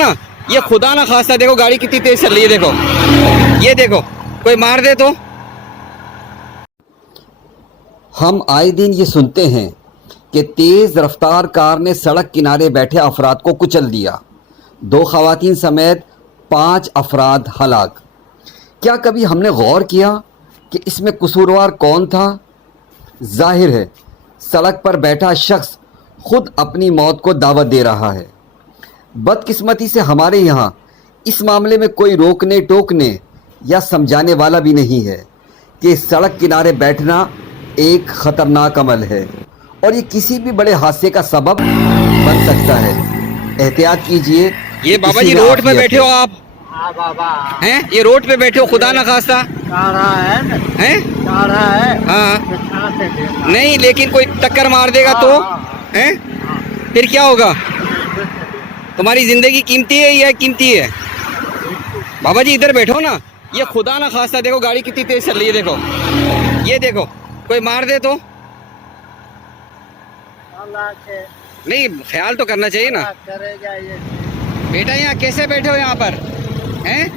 ना, ये खुदा ना खास्ता देखो गाड़ी कितनी तेज चल रही है, देखो ये देखो, कोई मार दे तो। हम आए दिन ये सुनते हैं कि तेज़ रफ्तार कार ने सड़क किनारे बैठे अफराद को कुचल दिया, 2 खवातीन समेत 5 अफराद हलाक। क्या कभी हमने गौर किया कि इसमें कसूरवार कौन था? जाहिर है सड़क पर बैठा शख्स खुद अपनी मौत को दावत दे रहा है। बदकिस्मती से हमारे यहाँ इस मामले में कोई रोकने टोकने या समझाने वाला भी नहीं है कि सड़क किनारे बैठना एक ख़तरनाक अमल है और ये किसी भी बड़े हादसे का सबब बन सकता है। एहतियात कीजिए। ये बाबा जी रोड पे बैठे हो आप? हाँ बाबा। हैं? ये रोड पे बैठे हो खुदा ना खास्ता? हैं? हाँ नहीं, लेकिन कोई टक्कर मार देगा तो हैं? फिर क्या होगा? तुम्हारी जिंदगी कीमती है या कीमती है? बाबा जी इधर बैठो ना, ये खुदा ना खास्ता देखो गाड़ी कितनी तेज चल रही है, देखो ये देखो, कोई मार दे तो। नहीं, ख्याल तो करना चाहिए ना। बेटा यहाँ कैसे बैठे हो यहाँ पर? हैं?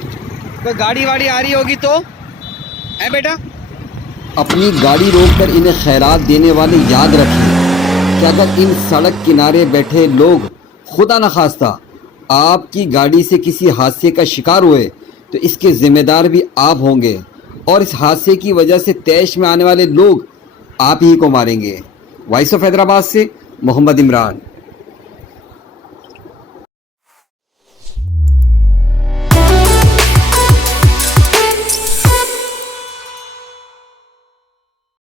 कोई गाड़ी वाड़ी आ रही होगी तो है बेटा? अपनी गाड़ी रोककर इन्हें खैरात देने वाले याद रखें कि अगर इन सड़क किनारे बैठे लोग खुदा न खास्ता आपकी गाड़ी से किसी हादसे का शिकार हुए तो इसके ज़िम्मेदार भी आप होंगे और इस हादसे की वजह से तैश में आने वाले लोग आप ही को मारेंगे। वॉइस ऑफ हैदराबाद से मोहम्मद इमरान।